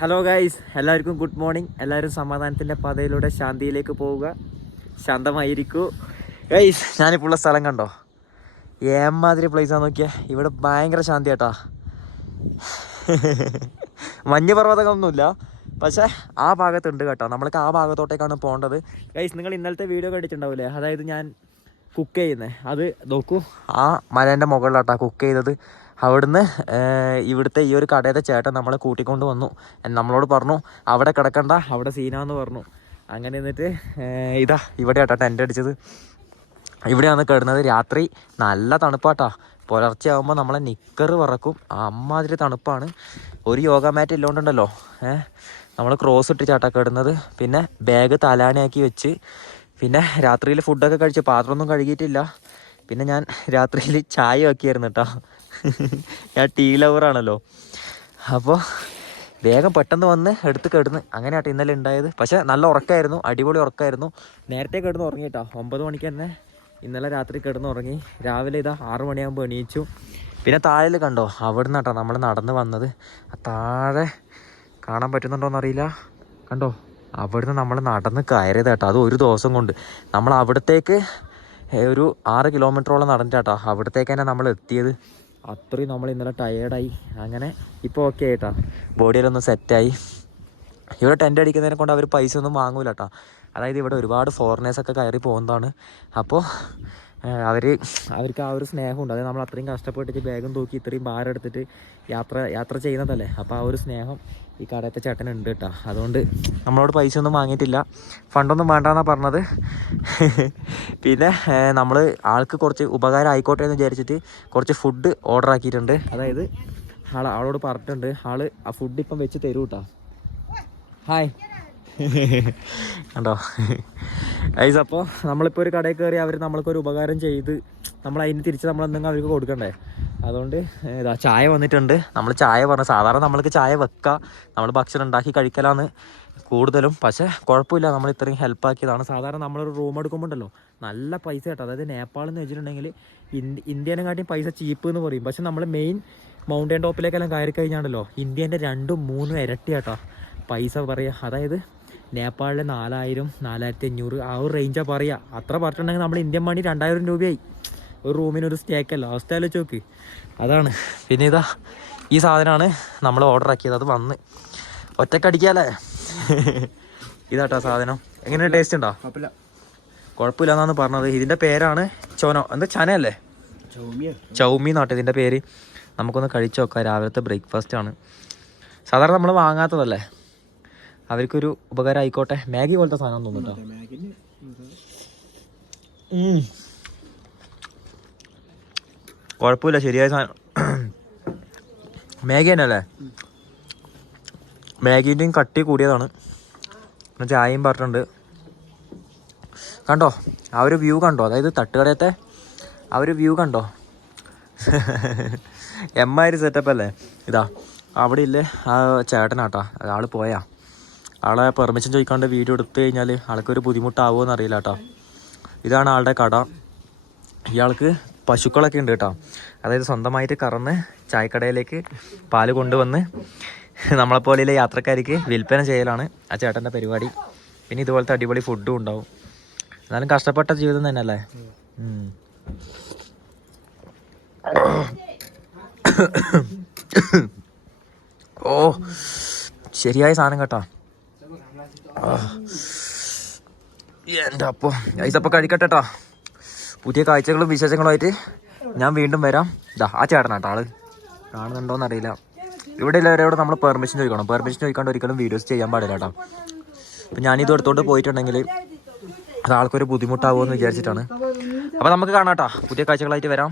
Hello guys എല്ലാവർക്കും good morning എല്ലാവരും സമാധാനത്തിന്റെ പാതയിലൂടെ ശാന്തിയിലേക്ക് പോവുക. ശാന്തമായിരിക്കൂ. ഗൈസ് ഞാനിപ്പോൾ ഉള്ള സ്ഥലം കണ്ടോ? ഏമാതിരി പ്ലേസാണ് നോക്കിയാൽ ഇവിടെ ഭയങ്കര ശാന്തി കേട്ടോ മഞ്ഞ് പർവതങ്ങളൊന്നുമില്ല പക്ഷേ ആ ഭാഗത്തുണ്ട് കേട്ടോ. നമ്മൾക്ക് ആ ഭാഗത്തോട്ടേക്കാണ് പോകേണ്ടത്. ഗൈസ് നിങ്ങൾ ഇന്നലത്തെ വീഡിയോ കണ്ടിട്ടുണ്ടാവില്ലേ അതായത് ഞാൻ കുക്ക് ചെയ്യുന്നത് അത് നോക്കൂ. ആ മലേന്റെ മുകളിലോട്ടാണ് കുക്ക് ചെയ്തത്. അവിടുന്ന് ഇവിടുത്തെ ഈ ഒരു കടയത്തെ ചേട്ടൻ നമ്മളെ കൂട്ടിക്കൊണ്ട് വന്നു. നമ്മളോട് പറഞ്ഞു അവിടെ കിടക്കണ്ട അവിടെ സീനാന്ന് പറഞ്ഞു. അങ്ങനെ എന്നിട്ട് ഇതാ ഇവിടെ ആട്ടാ ടെന്റ് അടിച്ചത്. ഇവിടെയാണ് കിടന്നത് രാത്രി. നല്ല തണുപ്പാട്ടാ. പുലർച്ചെ ആകുമ്പോൾ നമ്മളെ നിക്കർ പറക്കും അമ്മാതിരി തണുപ്പാണ്. ഒരു യോഗ മാറ്റ് ഇല്ലോണ്ടുണ്ടല്ലോ. ഏഹ് നമ്മൾ ക്രോസ് ഇട്ടിട്ടാട്ടാ കിടന്നത്. പിന്നെ ബാഗ് തലാണിയാക്കി വെച്ച് പിന്നെ രാത്രിയിൽ ഫുഡൊക്കെ കഴിച്ച് പാത്രമൊന്നും കഴുകിയിട്ടില്ല. പിന്നെ ഞാൻ രാത്രിയിൽ ചായ ആക്കിയായിരുന്നു കേട്ടോ ഞാൻ ടീ ലവറാണല്ലോ അപ്പോൾ വേഗം പെട്ടെന്ന് വന്ന് എടുത്ത് കിടന്ന് അങ്ങനെയാട്ടോ ഇന്നലെ ഉണ്ടായത് പക്ഷേ നല്ല ഉറക്കമായിരുന്നു അടിപൊളി ഉറക്കമായിരുന്നു നേരത്തെ കിടന്ന് ഉറങ്ങി കേട്ടോ ഒമ്പത് മണിക്ക് തന്നെ ഇന്നലെ രാത്രി കിടന്ന് ഉറങ്ങി. രാവിലെ ഇതാ ആറു മണിയാകുമ്പോൾ എണീച്ചു. പിന്നെ താഴെ കണ്ടോ? അവിടെ നിന്നാട്ടോ നമ്മൾ നടന്ന് വന്നത്. താഴെ കാണാൻ പറ്റുന്നുണ്ടോയെന്നറിയില്ല കണ്ടോ? അവിടുന്ന് നമ്മൾ നടന്ന് കയറിയത് കേട്ടോ അത് ഒരു ദിവസം കൊണ്ട്. നമ്മൾ അവിടത്തേക്ക് ഒരു ആറ് കിലോമീറ്ററോളം നടന്നിട്ടാട്ടോ അവിടത്തേക്ക് തന്നെ നമ്മൾ എത്തിയത്. അത്രയും നമ്മൾ ഇന്നലെ ടയേർഡായി അങ്ങനെ ഇപ്പോൾ ഓക്കെ ആയിട്ടാ ബോഡിയിലൊന്ന് സെറ്റായി ഇവിടെ ടെന്റ് അടിക്കുന്നതിനെ കൊണ്ട് അവർ പൈസ ഒന്നും വാങ്ങൂല കേട്ടോ അതായത് ഇവിടെ ഒരുപാട് ഫോറിനേഴ്സൊക്കെ കയറി പോകുന്നതാണ്. അപ്പോൾ അവർ അവർക്ക് ആ ഒരു സ്നേഹമുണ്ട്. അതായത് നമ്മൾ അത്രയും കഷ്ടപ്പെട്ടിട്ട് ബാഗും തൂക്കി ഇത്രയും ഭാരം എടുത്തിട്ട് യാത്ര യാത്ര ചെയ്യുന്നതല്ലേ? അപ്പോൾ ആ ഒരു സ്നേഹം ഈ കടയത്തെ ചേട്ടനുണ്ട് കേട്ടോ. അതുകൊണ്ട് നമ്മളോട് പൈസ ഒന്നും വാങ്ങിയിട്ടില്ല. ഫണ്ടൊന്നും വേണ്ടെന്നാണ് പറഞ്ഞത്. പിന്നെ നമ്മൾ ആൾക്ക് കുറച്ച് ഉപകാരം ആയിക്കോട്ടെ എന്ന് വിചാരിച്ചിട്ട് കുറച്ച് ഫുഡ് ഓർഡർ ആക്കിയിട്ടുണ്ട്. അതായത് ആൾ ആളോട് പറഞ്ഞിട്ടുണ്ട്. ആൾ ആ ഫുഡ് ഇപ്പം വെച്ച് തരൂ ഹായ് കണ്ടോ? ഐസ് അപ്പോൾ നമ്മളിപ്പോൾ ഒരു കടയിൽ കയറി അവർ നമ്മൾക്കൊരു ഉപകാരം ചെയ്ത് നമ്മൾ അതിന് തിരിച്ച് നമ്മൾ എന്തെങ്കിലും അവർക്ക് കൊടുക്കണ്ടേ? അതുകൊണ്ട് ഇതാ ചായ വന്നിട്ടുണ്ട്. നമ്മൾ ചായ പറഞ്ഞു സാധാരണ നമ്മൾക്ക് ചായ വെക്കുക നമ്മൾ ഭക്ഷണം ഉണ്ടാക്കി കഴിക്കലാന്ന് കൂടുതലും. പക്ഷേ കുഴപ്പമില്ല. നമ്മൾ ഇത്രയും ഹെൽപ്പ് ആക്കിയതാണ്. സാധാരണ നമ്മളൊരു റൂം എടുക്കുമ്പോണ്ടല്ലോ നല്ല പൈസ കേട്ടോ. അതായത് നേപ്പാൾ എന്ന് വെച്ചിട്ടുണ്ടെങ്കിൽ ഇന്ത്യ ഇന്ത്യനെക്കാട്ടിയും പൈസ ചീപ്പ് എന്ന് പറയും. പക്ഷെ നമ്മൾ മെയിൻ മൗണ്ടൻ ടോപ്പിലേക്കെല്ലാം കയറി കഴിഞ്ഞാണല്ലോ ഇന്ത്യന്റെ രണ്ടും മൂന്നും ഇരട്ടി കേട്ടോ പൈസ പറയുക അതായത് നേപ്പാളിലെ നാലായിരം നാലായിരത്തി അഞ്ഞൂറ് ആ ഒരു റേഞ്ചാണ് പറയുക അത്ര പറഞ്ഞിട്ടുണ്ടെങ്കിൽ നമ്മൾ ഇന്ത്യൻ മണി രണ്ടായിരം രൂപയായി. ഒരു റൂമിന് ഒരു സ്റ്റേക്കല്ല അവസ്ഥ ആലോചിച്ച് നോക്ക്. അതാണ്. പിന്നെ ഇതാ ഈ സാധനമാണ് നമ്മൾ ഓർഡർ ആക്കിയത്. അത് വന്ന്. ഒറ്റക്കടിക്കാല്ലേ? ഇതാട്ടോ സാധനം. എങ്ങനെ ടേസ്റ്റ് ഉണ്ടോ? കുഴപ്പമില്ല കുഴപ്പമില്ല എന്നാണ് പറഞ്ഞത്. ഇതിന്റെ പേരാണ് ചോനോ. എന്താ ചനയല്ലേ? ചൗമി എന്നാട്ടോ ഇതിന്റെ പേര്. നമുക്കൊന്ന് കഴിച്ചു നോക്കാം. രാവിലത്തെ ബ്രേക്ക്ഫാസ്റ്റ് ആണ്. സാധാരണ നമ്മൾ വാങ്ങാത്തതല്ലേ? അവർക്കൊരു ഉപകാരം ആയിക്കോട്ടെ മാഗി പോലത്തെ സാധനം തോന്നുന്നു. കുഴപ്പമില്ല ശരിയായ സാധനം. മാഗി തന്നെ അല്ലേ മാഗീന്റെയും കട്ടി കൂടിയതാണ്. പിന്നെ ചായയും പറഞ്ഞിട്ടുണ്ട്. കണ്ടോ? ആ ഒരു വ്യൂ കണ്ടോ? അതായത് തട്ടുകടയത്തെ ആ ഒരു വ്യൂ കണ്ടോ? എമ്മാതിരി സെറ്റപ്പ് അല്ലേ? ഇതാ. അവിടെ ഇല്ലേ ആ ചേട്ടനാട്ടാ. ആൾ പോയാ. ആളെ പെർമിഷൻ ചോദിക്കാണ്ട് വീഡിയോ എടുത്തു കഴിഞ്ഞാൽ ആൾക്കൊരു ബുദ്ധിമുട്ടാവുമോ എന്നറിയില്ല കേട്ടോ ഇതാണ് ആളുടെ കട. ഇയാൾക്ക് പശുക്കളൊക്കെ ഉണ്ട് കേട്ടോ അതായത് സ്വന്തമായിട്ട് കറന്ന് ചായക്കടയിലേക്ക് പാൽ കൊണ്ടുവന്ന് നമ്മളെപ്പോലെയുള്ള യാത്രക്കാർക്ക് വിൽപ്പന ചെയ്യലാണ് ആ ചേട്ടന്റെ പരിപാടി. പിന്നെ ഇതുപോലത്തെ അടിപൊളി ഫുഡും ഉണ്ടാവും. എന്നാലും കഷ്ടപ്പെട്ട ജീവിതം തന്നെയല്ലേ? അല്ലേ ഓ ശരിയായ സാധനം കേട്ടോ. എന്റെ അപ്പോൾ ഐസപ്പോൾ കഴിക്കട്ടെ കേട്ടോ പുതിയ കാഴ്ചകളും വിശേഷങ്ങളുമായിട്ട് ഞാൻ വീണ്ടും വരാം. ഇതാ ആ ചേട്ടനാട്ടോ ആൾ. കാണുന്നുണ്ടോന്ന് അറിയില്ല ഇവിടെ എല്ലാവരോടും നമ്മൾ പെർമിഷൻ ചോദിക്കണം. പെർമിഷൻ ചോദിക്കാണ്ട് ഒരിക്കലും വീഡിയോസ് ചെയ്യാൻ പാടില്ല കേട്ടോ. അപ്പം ഞാനിത് എടുത്തോണ്ട് പോയിട്ടുണ്ടെങ്കിൽ അത് ആൾക്കൊരു ബുദ്ധിമുട്ടാവുമെന്ന് വിചാരിച്ചിട്ടാണ്. അപ്പോൾ നമുക്ക് കാണാം കേട്ടോ. പുതിയ കാഴ്ചകളായിട്ട് വരാം.